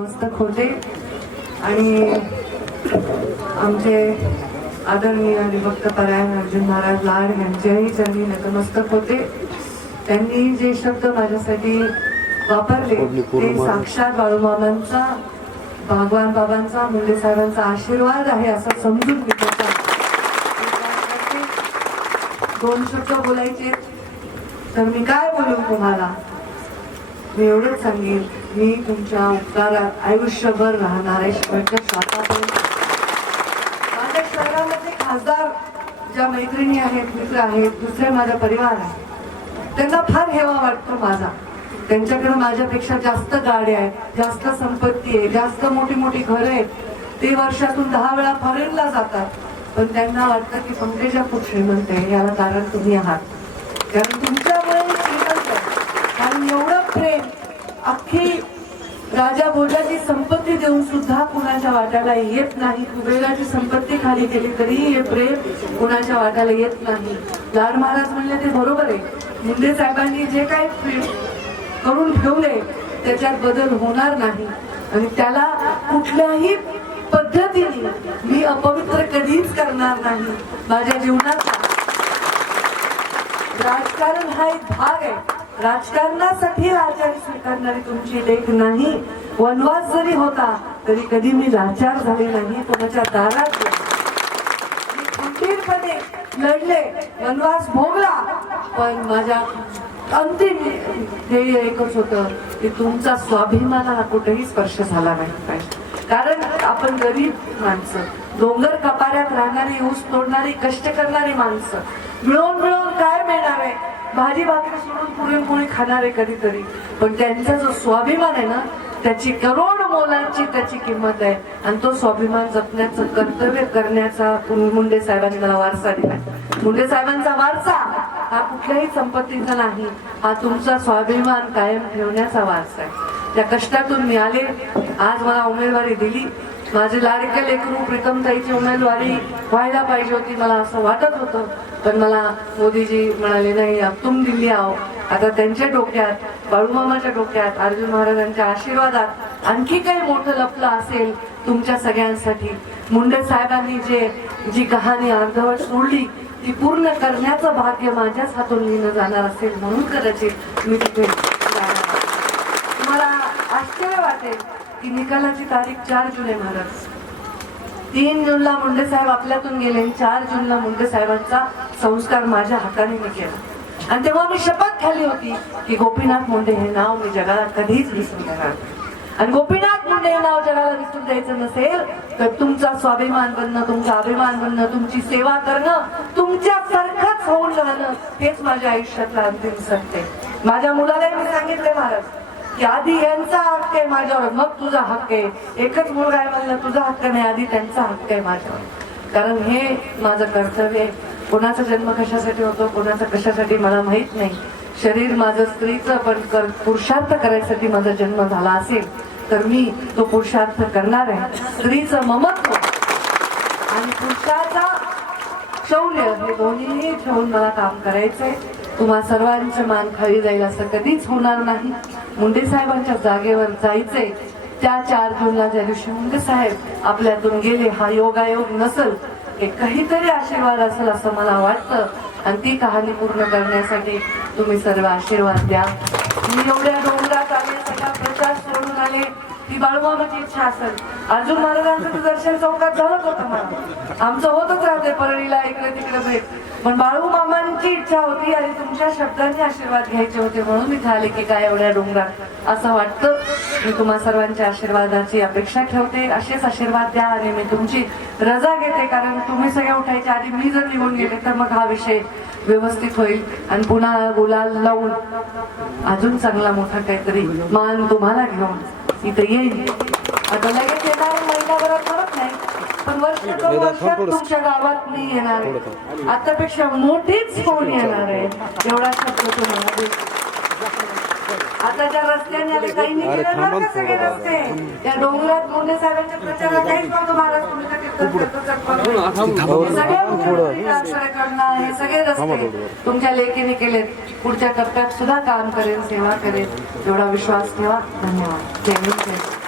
नतमस्तक होते आणि आमचे आदरणीय हरिभक्त परायण अर्जुन महाराज लाड यांच्याही चरणी नतमस्तक होते त्यांनी जे शब्द माझ्यासाठी वापरले ते साक्षात बाळूमामांचा भगवान बाबांचा मुंडे साहेबांचा आशीर्वाद आहे असं समजून मी त्याचा दोन शब्द बोलायचे. तर मी काय बोलू तुम्हाला? मी एवढंच सांगेन. मी तुमच्या उपकारात आयुष्यभर राहणार आहे. शेवटच्या श्वासापर्यंत माझ्या शहरामध्ये खासदार ज्या मैत्रिणी आहेत मित्र आहेत दुसरे माझा परिवार आहे त्यांना फार हेवा वाटतो माझा. त्यांच्याकडे माझ्यापेक्षा जास्त गाड्या आहेत जास्त संपत्ती आहे जास्त मोठी मोठी घरं आहेत. ते वर्षातून दहा वेळा फॉरेनला जातात. पण त्यांना वाटतं की पंकजा खूप श्रीमंत आहे याला कारण तुम्ही आहात. कारण तुमच्यामुळे श्रीमंत कारण एवढं प्रेम अख्खी राजा भोजाची संपत्ती देऊन सुद्धा कुणाच्या वाट्याला येत नाही. कुबेराची संपत्ती खाली केली तरी हे प्रेम कुणाच्या वाट्याला येत नाही. लाल महाराज म्हणले ते बरोबर आहे. मुंडे साहेबांनी जे काय करून ठेवले त्याच्यात बदल होणार नाही. आणि त्याला कुठल्याही पद्धतीने मी अपवित्र कधीच करणार नाही. माझ्या जीवनाचा राजकारण हा एक भाग आहे. राजकारणासाठी आचार स्वीकारणारी तुमची लेख नाही. वनवास जरी होता तरी कधी मी लाचार झाले नाही. कोणाच्या दारात मी खंबीरपणे लढले. वनवास भोगला. पण माझ्या अंतिम ध्येय एकच होतं की तुमचा स्वाभिमानाला कुठेही स्पर्श झाला नाही पाहिजे. कारण आपण गरीब माणसं. डोंगर कपाऱ्यात राहणारी ऊस तोडणारी कष्ट करणारी माणसं. मिळवून मिळवून काय मिळणार आहे? भाजी भाकरी सोडून पुरणपोळी आहे कधीतरी. पण त्यांचा जो स्वाभिमान आहे ना त्याची करोड मोलांची त्याची किंमत आहे. आणि तो स्वाभिमान जपण्याचं कर्तव्य करण्याचा मुंडे साहेबांनी मला वारसा दिला मुंडे साहेबांचा वारसा हा कुठल्याही संपत्तीचा नाही. हा तुमचा स्वाभिमान कायम ठेवण्याचा वारसा आहे. त्या कष्टातून मिळाले आज मला उमेदवारी दिली. माझे लाडके लेकरू प्रीतमताईची उमेदवारी व्हायला पाहिजे होती मला असं वाटत होतं. पण मला मोदीजी म्हणाले नाही तुम दिल्ली आहो आता त्यांच्या डोक्यात बाळूमामाच्या डोक्यात अर्जुन महाराजांच्या आशीर्वादात आणखी काही मोठं लपलं असेल तुमच्या सगळ्यांसाठी. मुंडे साहेबांनी जे जी कहाणी अर्धवट सोडली ती पूर्ण करण्याचं भाग्य माझ्याच हातून लिहिलं जाणार असेल म्हणून कदाचित मी तिथे तुम्हाला आश्चर्य वाटेल की निकालाची तारीख चार जुलै महाराज. तीन जूनला मुंडे साहेब आपल्यातून गेले. चार जूनला मुंडे साहेबांचा संस्कार माझ्या हाताने मी केला. आणि तेव्हा मी शपथ खाली होती की गोपीनाथ मुंडे हे नाव मी जगाला कधीच विसरून देणार आणि गोपीनाथ मुंडे हे नाव जगाला विसरून द्यायचं नसेल तर तुमचा स्वाभिमान बनणं तुमचा अभिमान बनणं तुमची सेवा करणं तुमच्या सारखंच होऊन राहणं हेच माझ्या आयुष्यातलं अंतिम सत्य माझ्या मुलालाही मी सांगितले महाराज. की आधी यांचा हक्क आहे माझ्यावर मग तुझा हक्क आहे. एकच मुलगा आहे म्हणलं तुझा हक्क नाही आधी त्यांचा हक्क आहे माझ्यावर. कारण हे माझं कर्तव्य आहे. कोणाचा जन्म कशासाठी होतो कोणाचा कशासाठी मला माहीत नाही. शरीर माझं स्त्रीचं पण कर पुरुषार्थ करायसाठी माझा जन्म झाला असेल तर मी तो पुरुषार्थ करणार आहे. स्त्रीचं ममत्व आणि पुरुषाचा शौर्य हे दोन्हीही ठेवून मला काम करायचंय. तुम्हा सर्वांचं मान खाली जाईल असं कधीच होणार नाही. मुंडे साहेबांच्या जागेवर जायचंय. त्या चार जूनला ज्या दिवशी मुंडे साहेब आपल्यातून गेले हा योगायोग नसल हे काहीतरी आशीर्वाद असेल असं मला वाटतं. आणि ती कहाणी पूर्ण करण्यासाठी तुम्ही सर्व आशीर्वाद द्या. मी एवढ्या डोंगरात आले सगळा प्रचार सोडून आले. ती बाळूमामाची इच्छा असेल. अर्जुन महाराजांचं तर दर्शन चौकात झालंच होतं मला आमचं होतच राहते परळीला इकडे तिकडे भेट. पण बाळू मामांची इच्छा होती आणि तुमच्या शब्दांनी आशीर्वाद घ्यायचे होते म्हणून इथे आले की काय एवढ्या डोंगरात. असं वाटतं. मी तुम्हा सर्वांच्या आशीर्वादाची अपेक्षा ठेवते. असेच आशीर्वाद द्या आणि मी तुमची रजा घेते कारण तुम्ही सगळे उठायच्या आधी मी जर निघून गेले तर मग हा विषय व्यवस्थित होईल. आणि पुन्हा गुलाल लावून अजून चांगला मोठा काहीतरी मान तुम्हाला घेऊन. इथे येईल. आता लगेच येणार महिनाभरात म्हणत नाही. पण वर्ष वर्षात तुमच्या गावात मी येणार आहे. आतापेक्षा मोठीच होऊन येणार आहे? एवढा शब्द तुम्हाला. आता ज्या रस्त्याने आले काही निघेले बरं का सगळे रस्ते त्या डोंगरात मोठे साहेबांच्या प्रचारात काहीच नव्हतं महाराज तुम्ही तर कीर्तन करतो, करतो. हे सगळे मुख्यमंत्री आचरेकरांना, सगळे रस्ते. तुमच्या लेखीने केलेत. पुढच्या टप्प्यात सुद्धा काम करेन सेवा करेन एवढा विश्वास ठेवा. धन्यवाद.